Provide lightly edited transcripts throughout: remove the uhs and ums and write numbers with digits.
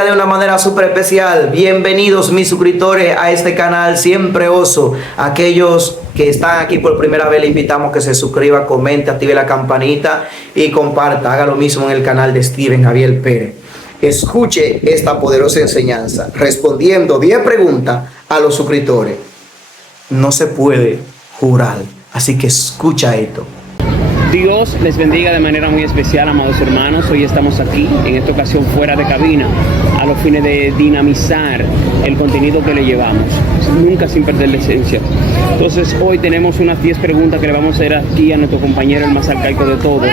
bendiga de una manera súper especial. Bienvenidos mis suscriptores a este canal Siempre Oso. Aquellos que están aquí por primera vez, le invitamos que se suscriba, comente, active la campanita y comparta. Haga lo mismo en el canal de Steven Javier Pérez. Escuche esta poderosa enseñanza respondiendo 10 preguntas a los suscriptores. No se puede jurar, así que escucha esto. Dios les bendiga de manera muy especial, amados hermanos. Hoy estamos aquí, en esta ocasión fuera de cabina, a los fines de dinamizar el contenido que le llevamos, nunca sin perder la esencia. Entonces hoy tenemos unas 10 preguntas que le vamos a hacer aquí a nuestro compañero, el más arcaico de todos,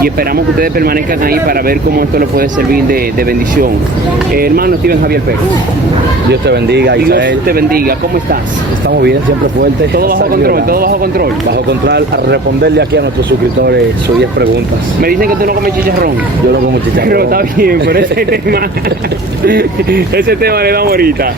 y esperamos que ustedes permanezcan ahí para ver cómo esto le puede servir de bendición. Hermano Steven Javier Pérez. Dios te bendiga, Israel. Dios te bendiga, ¿cómo estás? Estamos bien, siempre fuertes. Todo bajo control, todo bajo control. Bajo control, a responderle aquí a nuestros suscriptores sus 10 preguntas. Me dicen que tú no comes chicharrón. Yo no como chicharrón. Pero está bien, por ese tema le damos ahorita.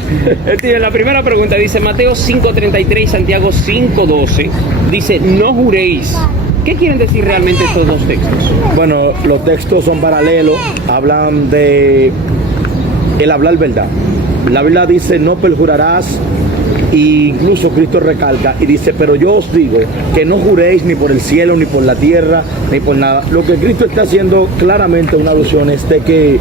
La primera pregunta dice Mateo 5:33, Santiago 5:12. Dice, no juréis. ¿Qué quieren decir realmente estos dos textos? Bueno, los textos son paralelos, hablan de el hablar verdad. La Biblia dice, no perjurarás. Y incluso Cristo recalca y dice, pero yo os digo que no juréis ni por el cielo, ni por la tierra, ni por nada. Lo que Cristo está haciendo claramente una alusión es de que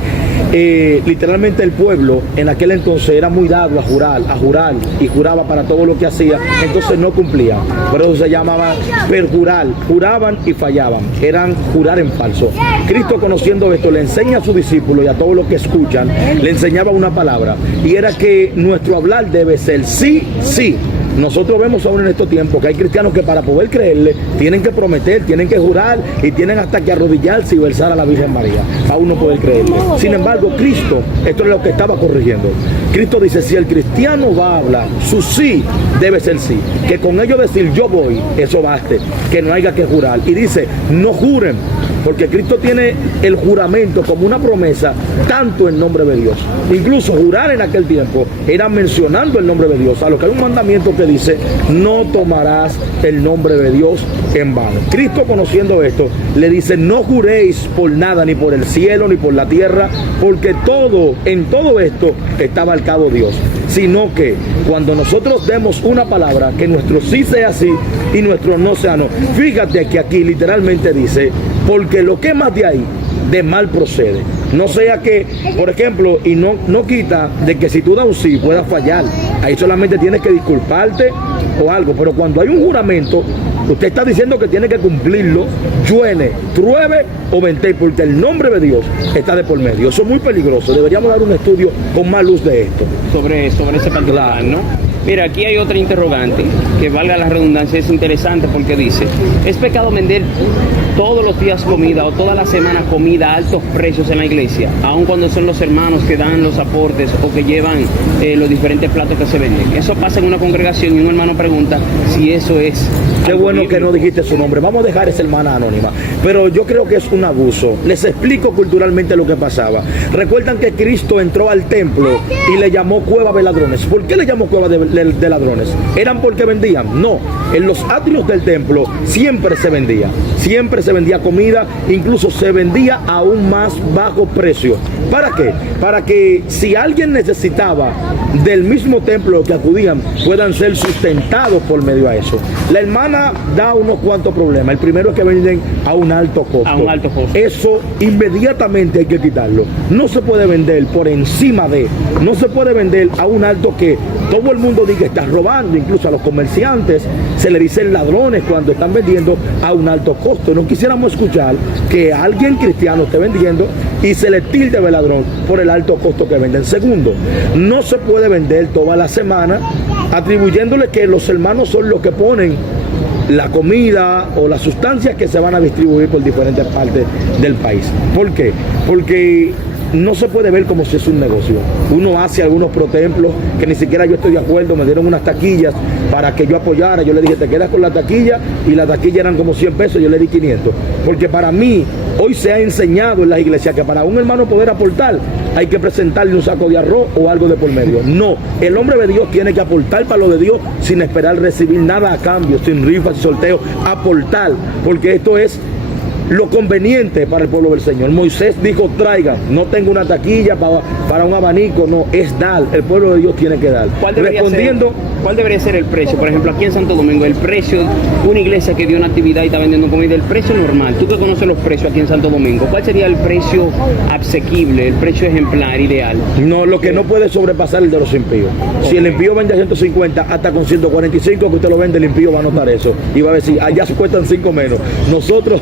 literalmente el pueblo en aquel entonces era muy dado a jurar y juraba para todo lo que hacía, entonces no cumplía. Por eso se llamaba perjurar, juraban y fallaban, eran jurar en falso. Cristo, conociendo esto, le enseña a sus discípulos y a todos los que escuchan, le enseñaba una palabra, y era que nuestro hablar debe ser sí, sí. Nosotros vemos aún en estos tiempos que hay cristianos que para poder creerle tienen que prometer, tienen que jurar y tienen hasta que arrodillarse y besar a la Virgen María para uno poder creerle. Sin embargo, Cristo, esto es lo que estaba corrigiendo. Cristo dice, si el cristiano va a hablar, su sí debe ser sí. Que con ello decir yo voy, eso baste, que no haya que jurar. Y dice, no juren, porque Cristo tiene el juramento como una promesa, tanto en nombre de Dios. Incluso jurar en aquel tiempo era mencionando el nombre de Dios, a lo que hay un mandamiento que dice, no tomarás el nombre de Dios en vano. Cristo, conociendo esto, le dice, no juréis por nada, ni por el cielo, ni por la tierra, porque todo, en todo esto, está marcado Dios. Sino que cuando nosotros demos una palabra, que nuestro sí sea sí y nuestro no sea no. Fíjate que aquí literalmente dice, porque lo que más de ahí, de mal procede. No sea que, por ejemplo, y no quita de que si tú das un sí puedas fallar. Ahí solamente tienes que disculparte o algo. Pero cuando hay un juramento, usted está diciendo que tiene que cumplirlo, llueve, trueve o vente, porque el nombre de Dios está de por medio. Eso es muy peligroso. Deberíamos dar un estudio con más luz de esto. Sobre ese particular, ¿no? Mira, aquí hay otra interrogante, que valga la redundancia, es interesante porque dice, ¿es pecado vender todos los días comida o toda la semana comida a altos precios en la iglesia, aun cuando son los hermanos que dan los aportes o que llevan los diferentes platos que se venden? Eso pasa en una congregación y un hermano pregunta si eso es... Qué bueno que no dijiste su nombre. Vamos a dejar esa hermana anónima. Pero yo creo que es un abuso. Les explico culturalmente lo que pasaba. Recuerdan que Cristo entró al templo y le llamó cueva de ladrones. ¿Por qué le llamó cueva de ladrones? ¿Eran porque vendían? No. En los atrios del templo siempre se vendía. Siempre se vendía comida. Incluso se vendía a un más bajo precio. ¿Para qué? Para que si alguien necesitaba del mismo templo que acudían, puedan ser sustentados por medio a eso. La hermana da unos cuantos problemas. El primero es que venden a un alto costo. A un alto costo. Eso inmediatamente hay que quitarlo. No se puede vender por encima de, no se puede vender a un alto que todo el mundo diga que está robando. Incluso a los comerciantes se le dicen ladrones cuando están vendiendo a un alto costo. No quisiéramos escuchar que alguien cristiano esté vendiendo y se le tilde de ladrón por el alto costo que venden. Segundo, no se puede vender toda la semana atribuyéndole que los hermanos son los que ponen la comida o las sustancias que se van a distribuir por diferentes partes del país. ¿Por qué? Porque no se puede ver como si es un negocio. Uno hace algunos protemplos que ni siquiera yo estoy de acuerdo. Me dieron unas taquillas para que yo apoyara. Yo le dije, te quedas con la taquilla, y la taquilla eran como 100 pesos, yo le di 500. Porque para mí, hoy se ha enseñado en las iglesias que para un hermano poder aportar, hay que presentarle un saco de arroz o algo de por medio. No, el hombre de Dios tiene que aportar para lo de Dios sin esperar recibir nada a cambio, sin rifas y sorteos, aportar, porque esto es lo conveniente para el pueblo del Señor. Moisés dijo, traigan, no tengo una taquilla para un abanico, no, es dar, el pueblo de Dios tiene que dar. ¿Cuál debería ser el precio? Por ejemplo, aquí en Santo Domingo, el precio, una iglesia que dio una actividad y está vendiendo comida, el precio normal, tú que conoces los precios aquí en Santo Domingo, ¿cuál sería el precio asequible, el precio ejemplar, ideal? No, lo que no puede sobrepasar el de los impíos. Si el impío vende a 150, hasta con 145 que usted lo vende, el impío va a notar eso y va a decir, allá se cuestan 5 menos. Nosotros,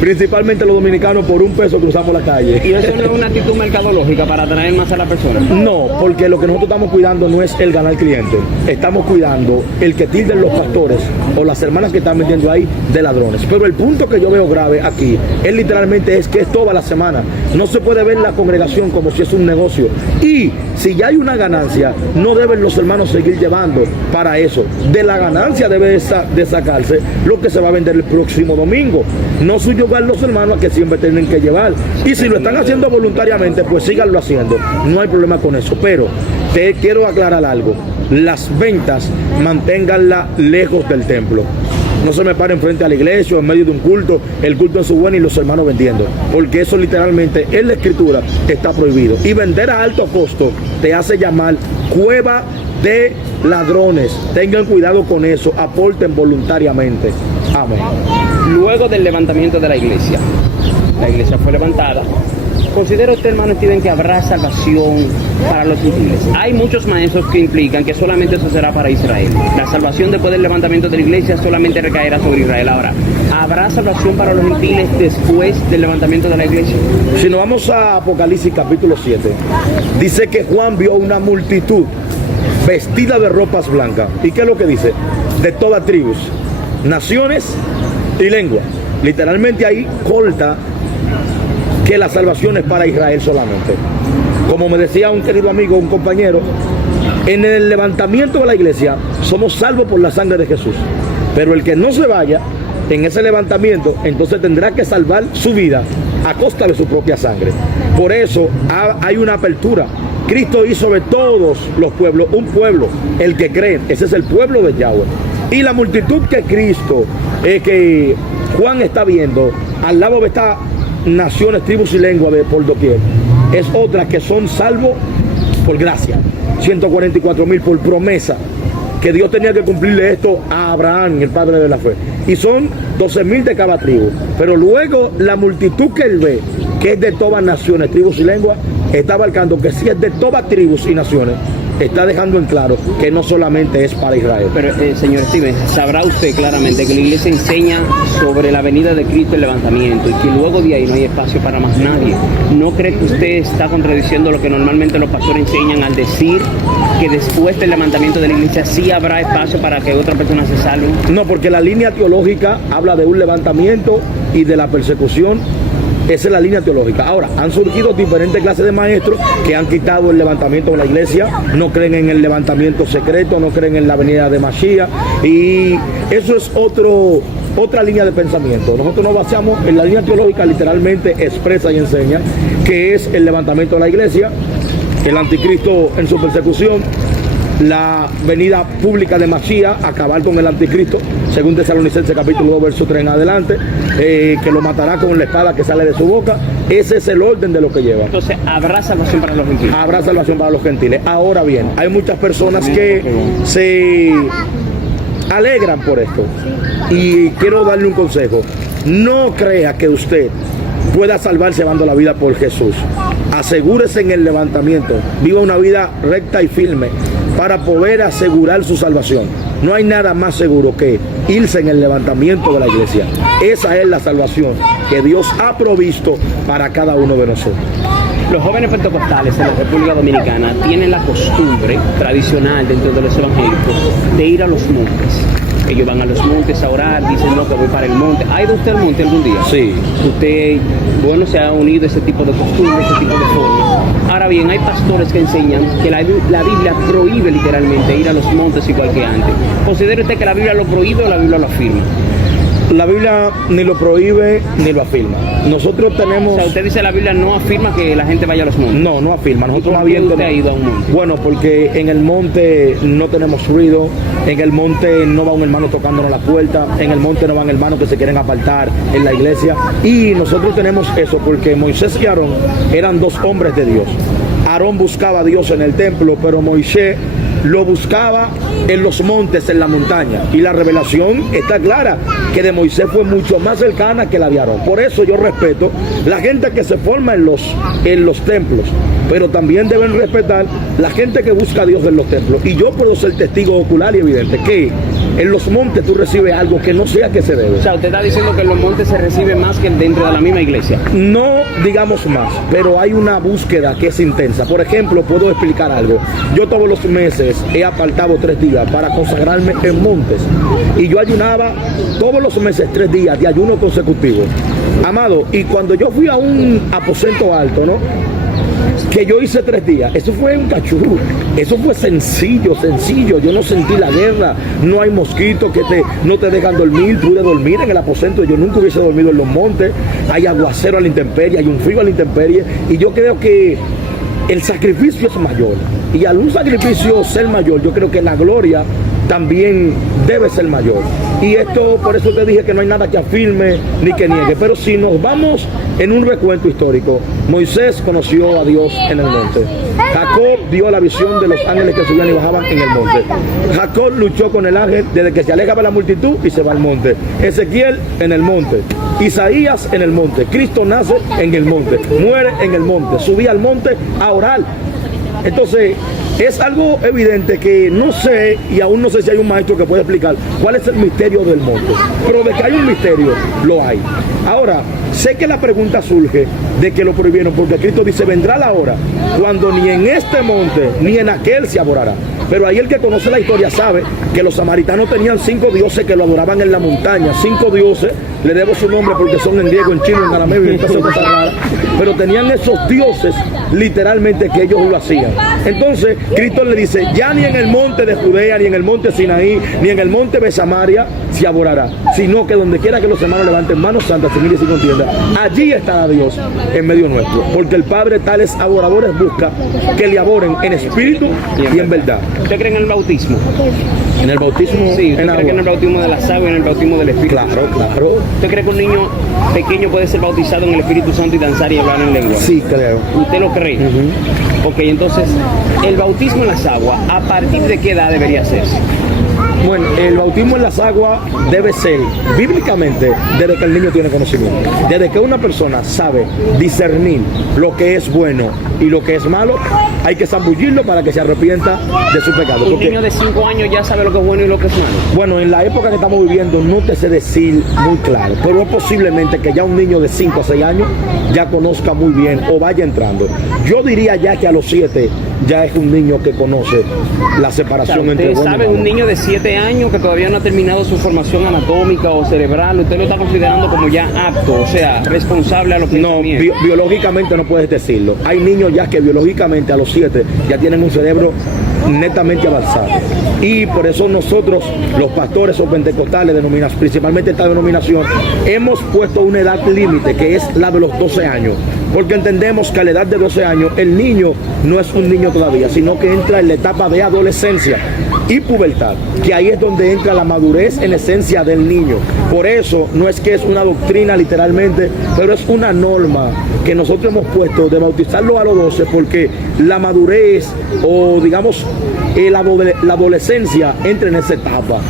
principalmente los dominicanos, por $1 cruzamos la calle. ¿Y eso no es una actitud mercadológica para atraer más a la persona? No, porque lo que nosotros estamos cuidando no es el ganar cliente, estamos cuidando el que tilden los pastores o las hermanas que están vendiendo ahí de ladrones. Pero el punto que yo veo grave aquí es literalmente es que es toda la semana. No se puede ver la congregación como si es un negocio. Y si ya hay una ganancia, no deben los hermanos seguir llevando para eso. De la ganancia debe de sacarse lo que se va a vender el próximo domingo. No subyugar los hermanos a que siempre tienen que llevar. Y si lo están haciendo voluntariamente, pues síganlo haciendo. No hay problema con eso. Pero te quiero aclarar algo. Las ventas manténganla lejos del templo. No se me paren frente a la iglesia o en medio de un culto, el culto en su buena y los hermanos vendiendo, porque eso literalmente en la escritura está prohibido. Y vender a alto costo te hace llamar cueva de ladrones. Tengan cuidado con eso, aporten voluntariamente. Amén. Luego del levantamiento de la iglesia fue levantada. ¿Considera usted, hermano Steven, que habrá salvación para los gentiles? Hay muchos maestros que implican que solamente eso será para Israel. La salvación después del levantamiento de la iglesia solamente recaerá sobre Israel. Ahora, ¿habrá salvación para los gentiles después del levantamiento de la iglesia? Si nos vamos a Apocalipsis capítulo 7, dice que Juan vio una multitud vestida de ropas blancas. ¿Y qué es lo que dice? De todas tribus, naciones y lengua. Literalmente ahí corta que la salvación es para Israel solamente. Como me decía un querido amigo, un compañero, en el levantamiento de la iglesia somos salvos por la sangre de Jesús. Pero el que no se vaya en ese levantamiento, entonces tendrá que salvar su vida a costa de su propia sangre. Por eso hay una apertura. Cristo hizo de todos los pueblos un pueblo, el que cree, ese es el pueblo de Yahweh. Y la multitud que Cristo, que Juan está viendo, al lado de esta naciones, tribus y lenguas por doquier, es otra que son salvos por gracia, 144,000 por promesa, que Dios tenía que cumplirle esto a Abraham, el padre de la fe, y son 12,000 de cada tribu. Pero luego la multitud que él ve, que es de todas naciones, tribus y lenguas, está abarcando que si es de todas tribus y naciones, está dejando en claro que no solamente es para Israel. Pero, señor Steven, sabrá usted claramente que la iglesia enseña sobre la venida de Cristo, el levantamiento, y que luego de ahí no hay espacio para más nadie. ¿No cree que usted está contradiciendo lo que normalmente los pastores enseñan al decir que después del levantamiento de la iglesia sí habrá espacio para que otra persona se salve? No, porque la línea teológica habla de un levantamiento y de la persecución. Esa es la línea teológica. Ahora, han surgido diferentes clases de maestros que han quitado el levantamiento de la iglesia, no creen en el levantamiento secreto, no creen en la venida de Mashiach, y eso es otra línea de pensamiento. Nosotros nos basamos en la línea teológica, literalmente expresa y enseña que es el levantamiento de la iglesia, el anticristo en su persecución, la venida pública de Mashiach, acabar con el anticristo, según Tesalonicenses capítulo 2, verso 3 en adelante, que lo matará con la espada que sale de su boca. Ese es el orden de lo que lleva. Entonces, ¿habrá salvación para los gentiles? Habrá salvación para los gentiles. Ahora bien, hay muchas personas que se alegran por esto, y quiero darle un consejo. No crea que usted pueda salvarse llevando la vida por Jesús. Asegúrese en el levantamiento, viva una vida recta y firme para poder asegurar su salvación. No hay nada más seguro que irse en el levantamiento de la iglesia. Esa es la salvación que Dios ha provisto para cada uno de nosotros. Los jóvenes pentecostales en la República Dominicana tienen la costumbre tradicional dentro de los evangélicos de ir a los montes. Ellos van a los montes a orar, dicen, no, que voy para el monte. ¿Ha ido usted al monte algún día? Sí. Usted, bueno, se ha unido a ese tipo de costumbres, ese tipo de formas. Ahora bien, hay pastores que enseñan que la Biblia prohíbe literalmente ir a los montes igual que antes. ¿Considera usted que la Biblia lo prohíbe o la Biblia lo afirma? La Biblia ni lo prohíbe ni lo afirma. Nosotros tenemos... O sea, usted dice la Biblia no afirma que la gente vaya a los montes. No, no afirma. Nosotros ¿Y por qué usted ha ido a un monte? Bueno, porque en el monte no tenemos ruido, En el monte no va un hermano tocándonos la puerta, en el monte no van hermanos que se quieren apartar en la iglesia. Y nosotros tenemos eso porque Moisés y Aarón eran dos hombres de Dios. Aarón buscaba a Dios en el templo, pero Moisés lo buscaba en los montes, en la montaña. Y la revelación está clara, que de Moisés fue mucho más cercana que la de Aarón. Por eso yo respeto la gente que se forma en los templos, pero también deben respetar la gente que busca a Dios en los templos. Y yo puedo ser testigo ocular y evidente que en los montes tú recibes algo que no sea que se debe. O sea, usted está diciendo que en los montes se recibe más que dentro de la misma iglesia. No digamos más, pero hay una búsqueda que es intensa. Por ejemplo, puedo explicar algo. Yo todos los meses he apartado 3 días para consagrarme en montes. Y yo ayunaba todos los meses 3 días de ayuno consecutivo. Amado, y cuando yo fui a un aposento alto, ¿no?, que yo hice 3 días, eso fue un cachurro, eso fue sencillo, yo no sentí la guerra, no hay mosquitos que no te dejan dormir, pude dormir en el aposento, yo nunca hubiese dormido en los montes, hay aguacero a la intemperie, hay un frío a la intemperie, y yo creo que el sacrificio es mayor, y al un sacrificio ser mayor, yo creo que la gloria también debe ser mayor. Y esto, por eso te dije que no hay nada que afirme ni que niegue. Pero si nos vamos en un recuento histórico, Moisés conoció a Dios en el monte. Jacob vio la visión de los ángeles que subían y bajaban en el monte. Jacob luchó con el ángel desde que se alejaba la multitud y se va al monte. Ezequiel en el monte. Isaías en el monte. Cristo nace en el monte. Muere en el monte. Subía al monte a orar. Entonces, es algo evidente que no sé, y aún no sé si hay un maestro que pueda explicar cuál es el misterio del monte. Pero de que hay un misterio, lo hay. Ahora, sé que la pregunta surge de que lo prohibieron, porque Cristo dice, vendrá la hora cuando ni en este monte ni en aquel se adorará. Pero ahí el que conoce la historia sabe que los samaritanos tenían 5 dioses que lo adoraban en la montaña. 5 dioses, le debo su nombre porque son en griego, en chino, en arameo y en cosas raras. Pero tenían esos dioses literalmente que ellos lo hacían. Entonces Cristo le dice, ya ni en el monte de Judea, ni en el monte Sinaí, ni en el monte de Samaria se adorará, sino que donde quiera que los hermanos levanten manos santas, sin y sin contienda, allí estará Dios en medio nuestro, porque el Padre tales adoradores busca que le adoren en espíritu y en verdad. ¿Usted cree en el bautismo? En el bautismo, sí, ¿usted cree que en el bautismo de la agua y en el bautismo del Espíritu? Claro. ¿Usted cree que un niño pequeño puede ser bautizado en el Espíritu Santo y danzar y hablar en lengua? Sí, creo. ¿Usted lo cree? Ok, entonces, el bautismo en las aguas, ¿a partir de qué edad debería hacerse? Bueno, el bautismo en las aguas debe ser, bíblicamente, desde que el niño tiene conocimiento. Desde que una persona sabe discernir lo que es bueno y lo que es malo, hay que zambullirlo para que se arrepienta de su pecado. ¿Un niño de 5 años ya sabe lo que es bueno y lo que es malo? Bueno, en la época que estamos viviendo no te sé decir muy claro, pero es posiblemente que ya un niño de 5 a 6 años ya conozca muy bien o vaya entrando. Yo diría ya que a los 7 ya es un niño que conoce la separación entre bueno y malo. ¿Sabe un niño de 7 años que todavía no ha terminado su formación anatómica o cerebral? ¿Usted lo está considerando como ya apto, o sea, responsable a los pensamientos? No, biológicamente no puedes decirlo. Hay niños ya que biológicamente a los 7 ya tienen un cerebro netamente avanzado. Y por eso nosotros, los pastores o pentecostales, principalmente esta denominación, hemos puesto una edad límite que es la de los 12 años. Porque entendemos que a la edad de 12 años el niño no es un niño todavía, sino que entra en la etapa de adolescencia y pubertad, que ahí es donde entra la madurez en esencia del niño. Por eso no es que es una doctrina literalmente, pero es una norma que nosotros hemos puesto de bautizarlo a los 12, porque la madurez o digamos la adolescencia entra en esa etapa,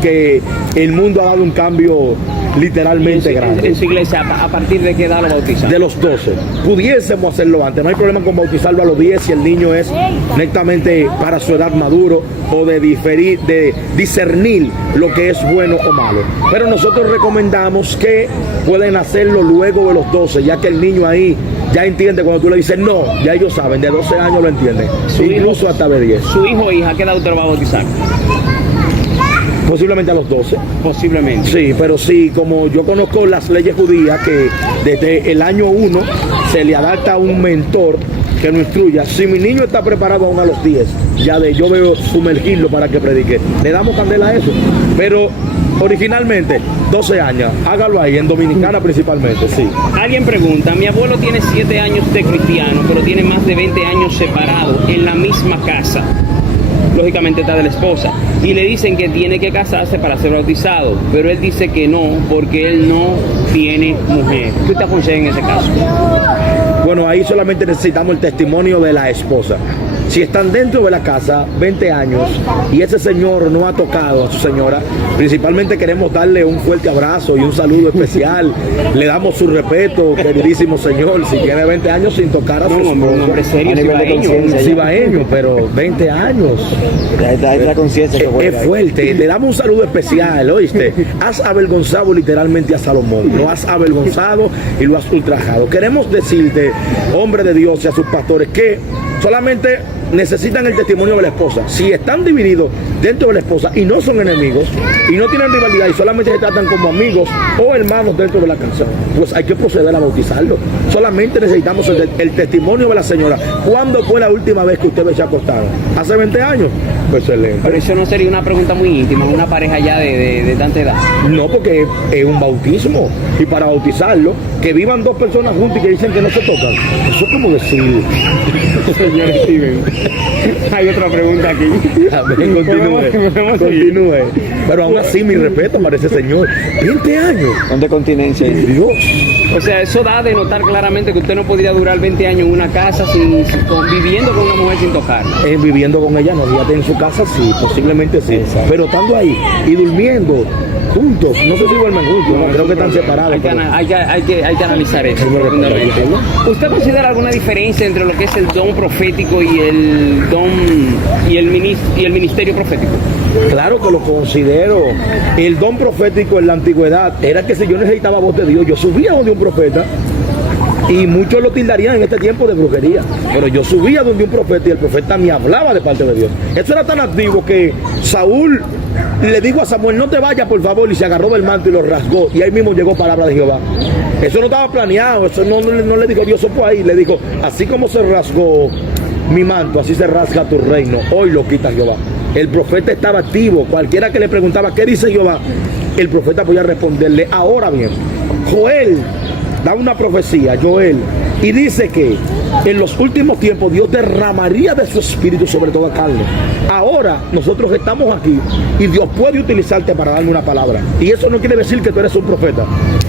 que el mundo ha dado un cambio literalmente grande. En su iglesia, ¿a partir de qué edad lo bautizan? De los 12. Pudiésemos hacerlo antes, no hay problema con bautizarlo a los 10 si el niño es netamente para su edad maduro o de discernir lo que es bueno o malo. Pero nosotros recomendamos que pueden hacerlo luego de los 12, ya que el niño ahí ya entiende cuando tú le dices no, ya ellos saben, de 12 años lo entienden, incluso hasta de 10. ¿Su hijo o hija a qué edad usted lo va a bautizar? Posiblemente a los 12. Posiblemente. Sí, pero sí, como yo conozco las leyes judías, que desde el año 1 se le adapta a un mentor que lo instruya. Si mi niño está preparado aún a los 10, yo veo sumergirlo para que predique. Le damos candela a eso. Pero originalmente, 12 años, hágalo ahí, en Dominicana principalmente, sí. Alguien pregunta, mi abuelo tiene 7 años de cristiano, pero tiene más de 20 años separado en la misma casa. lógicamente está de la esposa, y le dicen que tiene que casarse para ser bautizado, pero él dice que no, porque él no tiene mujer. ¿Qué te aconseja en ese caso? Bueno, ahí solamente necesitamos el testimonio de la esposa. Si están dentro de la casa 20 años y ese señor no ha tocado a su señora, principalmente queremos darle un fuerte abrazo y un saludo especial. Le damos su respeto, queridísimo señor. Si tiene 20 años sin tocar a su esposa, un hombre serio, cibaeño, pero 20 años. La conciencia que es fuerte. Le damos un saludo especial, ¿oíste? Has avergonzado literalmente a Salomón. Lo has avergonzado y lo has ultrajado. Queremos decirte, hombre de Dios y a sus pastores, que solamente necesitan el testimonio de la esposa. Si están divididos dentro de la esposa y no son enemigos y no tienen rivalidad y solamente se tratan como amigos o hermanos dentro de la casa, pues hay que proceder a bautizarlo. Solamente necesitamos el testimonio de la señora. ¿Cuándo fue la última vez que ustedes se acostaron? ¿Hace 20 años? Pues excelente. Pero eso no sería una pregunta muy íntima, una pareja ya de tanta edad. No, porque es un bautismo y para bautizarlo, que vivan dos personas juntas y que dicen que no se tocan, eso es como decir. Señor Steven, hay otra pregunta aquí. A ver, continúe. Pero aún así, mi respeto para ese señor. 20 años. ¿Dónde continencia? Dios. O sea, eso da de notar claramente que usted no podría durar 20 años en una casa viviendo con una mujer sin tocarla. Viviendo con ella, no, fíjate, en su casa sí, posiblemente sí. Exacto. Pero estando ahí y durmiendo juntos, no sé si duermen juntos, no, creo que están separados. Hay que analizar eso. Profundamente, ¿no? ¿Usted considera alguna diferencia entre lo que es el don profético y el ministerio profético? Claro que lo considero. El don profético en la antigüedad era que si yo necesitaba voz de Dios, yo subía donde un profeta. Y muchos lo tildarían en este tiempo de brujería. Pero yo subía donde un profeta y el profeta me hablaba de parte de Dios. Eso era tan activo que Saúl le dijo a Samuel, no te vayas por favor, y se agarró del manto y lo rasgó. Y ahí mismo llegó palabra de Jehová. Eso no estaba planeado, eso no le dijo Dios, eso fue ahí. Le dijo, así como se rasgó mi manto, así se rasga tu reino. Hoy lo quita Jehová. El profeta estaba activo. Cualquiera que le preguntaba, ¿qué dice Jehová? El profeta podía responderle. Ahora bien, Joel da una profecía, Joel, y dice que en los últimos tiempos Dios derramaría de su espíritu sobre toda carne. Ahora nosotros estamos aquí y Dios puede utilizarte para darme una palabra. Y eso no quiere decir que tú eres un profeta.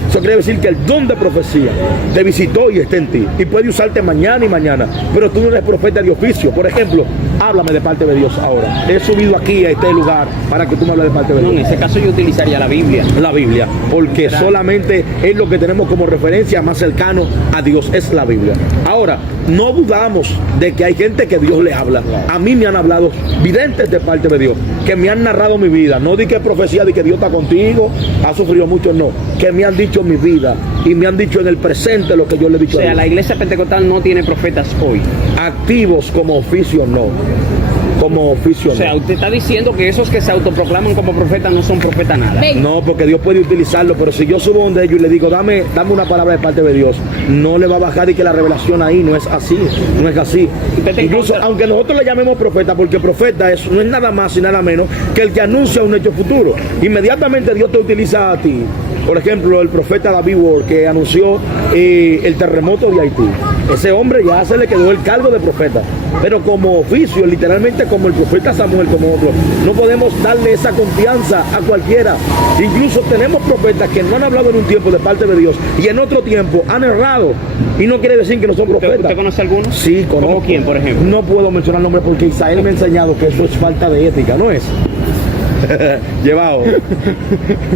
Eso quiere decir que el don de profecía te visitó y está en ti. Y puede usarte mañana y mañana. Pero tú no eres profeta de oficio. Por ejemplo, háblame de parte de Dios ahora. He subido aquí a este lugar para que tú me hables de parte de Dios. No, en ese caso yo utilizaría la Biblia. La Biblia, porque solamente es lo que tenemos como referencia más cercano a Dios, es la Biblia. Ahora, no dudamos de que hay gente que Dios le habla. A mí me han hablado videntes de parte de Dios, que me han narrado mi vida. No di que profecía de que Dios está contigo, ha sufrido mucho, no. Que me han dicho mi vida y me han dicho en el presente lo que yo le he dicho. O sea, la iglesia pentecostal no tiene profetas hoy. Activos como oficio, no. Como oficio, o sea, no. usted está diciendo que esos que se autoproclaman como profetas no son profetas nada. No, porque Dios puede utilizarlo, pero si yo subo donde ellos y le digo, dame una palabra de parte de Dios, no le va a bajar y que la revelación ahí no es así, no es así. Incluso, aunque nosotros le llamemos profeta, porque profeta no es nada más y nada menos que el que anuncia un hecho futuro. Inmediatamente Dios te utiliza a ti. Por ejemplo, el profeta David Ward, que anunció el terremoto de Haití. Ese hombre ya se le quedó el cargo de profeta. Pero como oficio, literalmente como el profeta Samuel, como otro, no podemos darle esa confianza a cualquiera. Incluso tenemos profetas que no han hablado en un tiempo de parte de Dios y en otro tiempo han errado. Y no quiere decir que no son profetas. ¿Usted conoce alguno? Sí, conozco. ¿Cómo quién, por ejemplo? No puedo mencionar nombres porque Isaías me ha enseñado que eso es falta de ética, ¿no es? Llevado.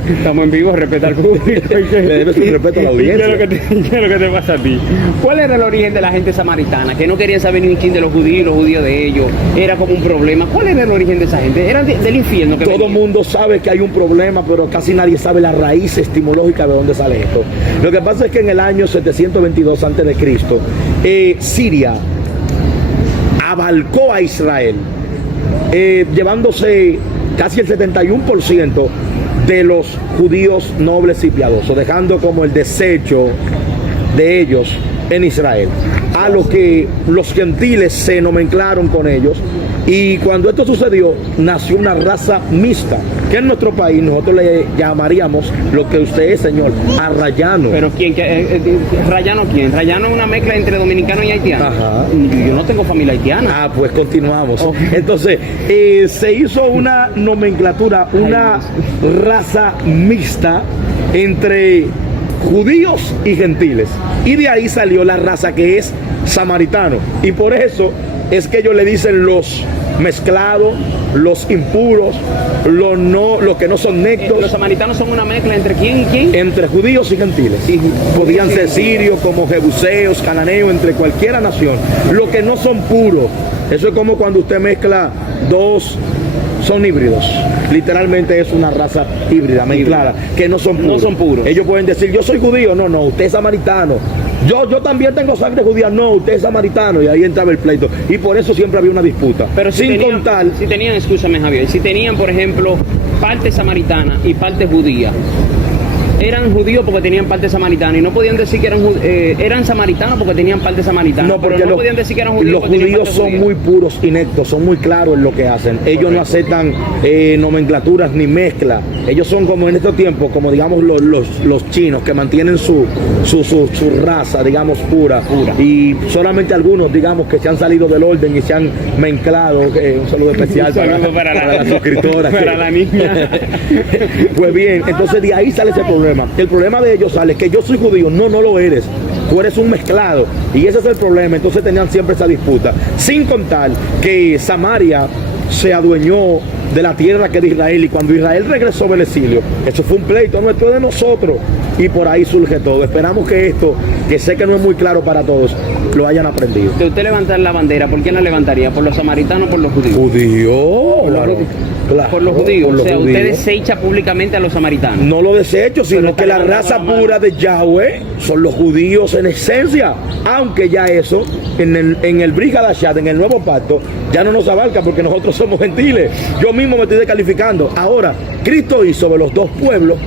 Estamos en vivo, respeta al público. Le debes un respeto a la audiencia. ¿Qué es lo que te pasa a ti? ¿Cuál era el origen de la gente samaritana? Que no querían saber ni quién de los judíos de ellos. Era como un problema. ¿Cuál era el origen de esa gente? Eran del infierno. Todo el mundo sabe que hay un problema, pero casi nadie sabe la raíz estimológica de dónde sale esto. Lo que pasa es que en el año 722 a.C., Siria abalcó a Israel, llevándose casi el 71% de los judíos nobles y piadosos, dejando como el desecho de ellos en Israel. A lo que los gentiles se nomenclaron con ellos Y cuando esto sucedió, nació una raza mixta, que en nuestro país nosotros le llamaríamos lo que usted es, señor, arrayano. Pero ¿quién? ¿Rayano quién? ¿Rayano es una mezcla entre dominicano y haitiano? Ajá. Yo no tengo familia haitiana. Ah, pues continuamos. Oh. Entonces, se hizo una nomenclatura, una raza mixta entre judíos y gentiles. Y de ahí salió la raza que es samaritano. Y por eso es que ellos le dicen los mezclados, los impuros, los que no son nectos. Los samaritanos son una mezcla entre quién y quién. Entre judíos y gentiles. Podían ser sirios, como jebuseos, cananeos, entre cualquier nación. Lo que no son puros. Eso es como cuando usted mezcla dos, son híbridos. Literalmente es una raza híbrida, mezclada, que no son puros. No son puros. Ellos pueden decir, yo soy judío. No, no, usted es samaritano. Yo también tengo sangre judía. No, usted es samaritano. Y ahí entraba el pleito. Y por eso siempre había una disputa. Pero si tenían, escúchame Javier, si tenían, por ejemplo, parte samaritana y parte judía, eran judíos porque tenían parte samaritana y no podían decir que eran samaritanos porque tenían parte samaritana. No, porque no podían decir que eran judíos. Los judíos son muy puros y nectos, son muy claros en lo que hacen. Ellos no aceptan nomenclaturas ni mezcla. Ellos son como en estos tiempos, como digamos los chinos, que mantienen su raza, digamos, pura. Y solamente algunos, digamos, que se han salido del orden y se han mezclado. Un saludo especial para la suscriptora. Para la niña. Pues bien, entonces de ahí sale ese problema. El problema de ellos sale que yo soy judío. No, no lo eres. Tú eres un mezclado. Y ese es el problema. Entonces tenían siempre esa disputa. Sin contar que Samaria se adueñó de la tierra que es de Israel. Y cuando Israel regresó del exilio, eso fue un pleito nuestro de nosotros. Y por ahí surge todo. Esperamos que esto, que sé que no es muy claro para todos, lo hayan aprendido. De usted levantar la bandera, ¿por quién la levantaría? ¿Por los samaritanos o por los judíos? Judío, claro. Por los judíos. Por los o sea, judíos. usted desecha públicamente a los samaritanos. No lo desecho, sino Pero que la raza pura de Yahweh son los judíos en esencia. Aunque ya eso, en el Brit Hadashah, en el nuevo pacto, ya no nos abarca porque nosotros somos gentiles. Yo mismo me estoy descalificando. Ahora, Cristo hizo de los dos pueblos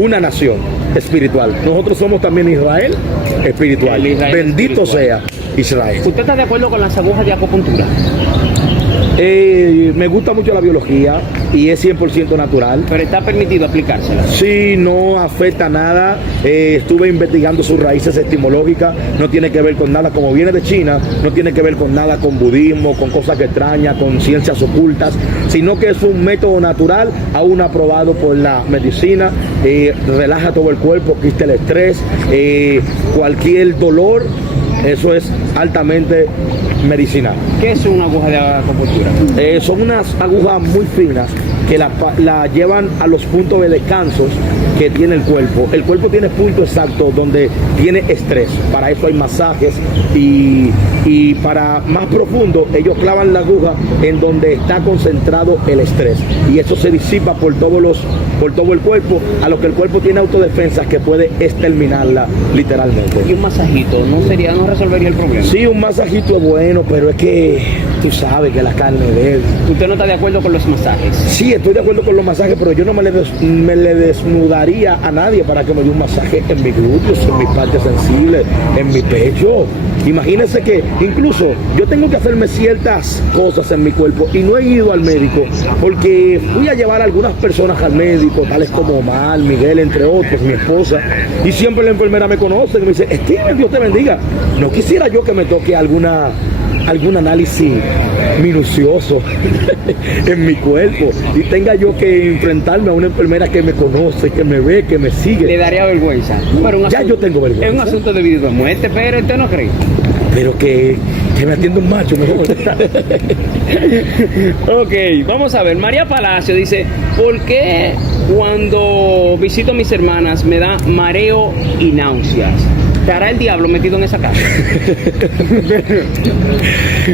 una nación espiritual. Nosotros somos también Israel espiritual. Israel Bendito espiritual. sea Israel. ¿Usted está de acuerdo con las agujas de acupuntura? Me gusta mucho la biología y es 100% natural. Pero está permitido aplicársela. Sí, no afecta nada. Estuve investigando sus raíces etimológicas. No tiene que ver con nada, como viene de China, no tiene que ver con nada con budismo, con cosas que extrañas, con ciencias ocultas, sino que es un método natural, aún aprobado por la medicina. Relaja todo el cuerpo, quita el estrés, cualquier dolor. Eso es altamente medicinal. ¿Qué es una aguja de acupuntura? Son unas agujas muy finas que la llevan a los puntos de descanso que tiene el cuerpo. El cuerpo tiene puntos exactos donde tiene estrés. Para eso hay masajes y para más profundo ellos clavan la aguja en donde está concentrado el estrés y eso se disipa por todo el cuerpo, a lo que el cuerpo tiene autodefensas que puede exterminarla literalmente. ¿Y un masajito no resolvería el problema? Sí, un masajito es bueno, pero es que tú sabes que la carne débil. ¿Usted no está de acuerdo con los masajes? Sí, estoy de acuerdo con los masajes, pero yo no me le desnudaría a nadie para que me dé un masaje en mis glúteos, en mis partes sensibles, en mi pecho. Imagínense que incluso yo tengo que hacerme ciertas cosas en mi cuerpo y no he ido al médico porque fui a llevar a algunas personas al médico, tales como Omar, Miguel, entre otros, mi esposa, y siempre la enfermera me conoce y me dice, Steven, Dios te bendiga. No quisiera yo que me toque algún análisis minucioso en mi cuerpo y tenga yo que enfrentarme a una enfermera que me conoce, que me ve, que me sigue. Le daría vergüenza. Pero ya yo tengo vergüenza. Es un asunto de vida y muerte, pero ¿usted no cree? Pero que me atienda un macho mejor. Ok, vamos a ver. María Palacio dice, ¿por qué cuando visito a mis hermanas me da mareo y náuseas? ¿Estará el diablo metido en esa casa?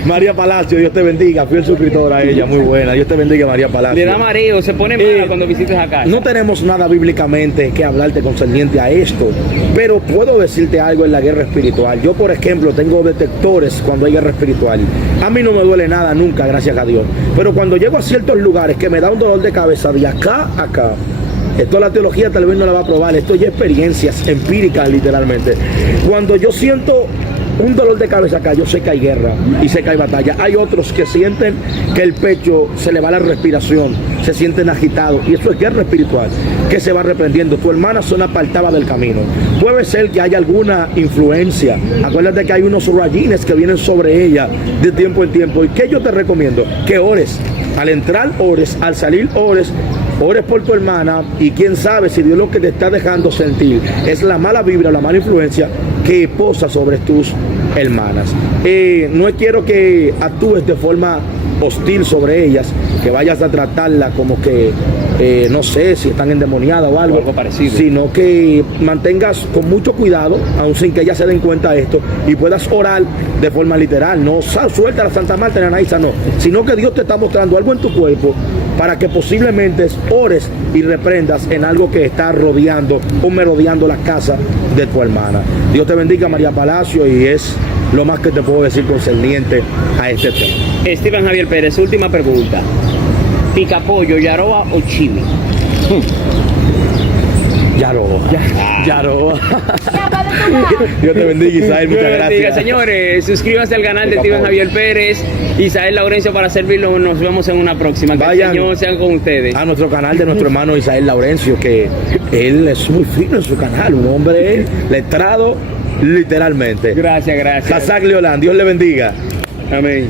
María Palacio, Dios te bendiga, fiel suscriptora a ella, muy buena. Dios te bendiga, María Palacio. Le da mareo, se pone mala cuando visites a casa. No tenemos nada bíblicamente que hablarte concerniente a esto, pero puedo decirte algo en la guerra espiritual. Yo, por ejemplo, tengo detectores cuando hay guerra espiritual. A mí no me duele nada nunca, gracias a Dios. Pero cuando llego a ciertos lugares que me da un dolor de cabeza de acá a acá, esto la teología tal vez no la va a probar, esto ya experiencias empíricas literalmente. Cuando yo siento un dolor de cabeza acá, yo sé que hay guerra y sé que hay batalla. Hay otros que sienten que el pecho se le va la respiración, se sienten agitados, y eso es guerra espiritual que se va reprendiendo. Tu hermana son apartada del camino. Puede ser que haya alguna influencia. Acuérdate que hay unos rayines que vienen sobre ella de tiempo en tiempo. ¿Y qué yo te recomiendo? Que ores. Al entrar ores, al salir ores. Ores por tu hermana, y quién sabe si Dios lo que te está dejando sentir es la mala vibra, la mala influencia que posa sobre tus hermanas. No quiero que actúes de forma hostil sobre ellas, que vayas a tratarla como que no sé si están endemoniadas o algo parecido, sino que mantengas con mucho cuidado, aun sin que ellas se den cuenta de esto, y puedas orar de forma literal. No suelta la Santa Marta en Anaísa, no, sino que Dios te está mostrando algo en tu cuerpo para que posiblemente ores y reprendas en algo que está rodeando o merodeando la casa de tu hermana. Dios te bendiga, María Palacio, y es lo más que te puedo decir concerniente a este tema. Steven Javier Pérez, última pregunta. ¿Picapollo, Yaroa o Chimi? Yaroa. Yaroa. Dios te bendiga, Isael, muchas gracias. Señores, suscríbanse al canal de Steven Javier Pérez, Isael Laurencio, para servirlo. Nos vemos en una próxima. Que Vayan el Señor sea con ustedes. A nuestro canal de nuestro hermano Isael Laurencio, que él es muy fino en su canal, un hombre letrado literalmente. Gracias. Casac Leolán, Dios le bendiga. Amén.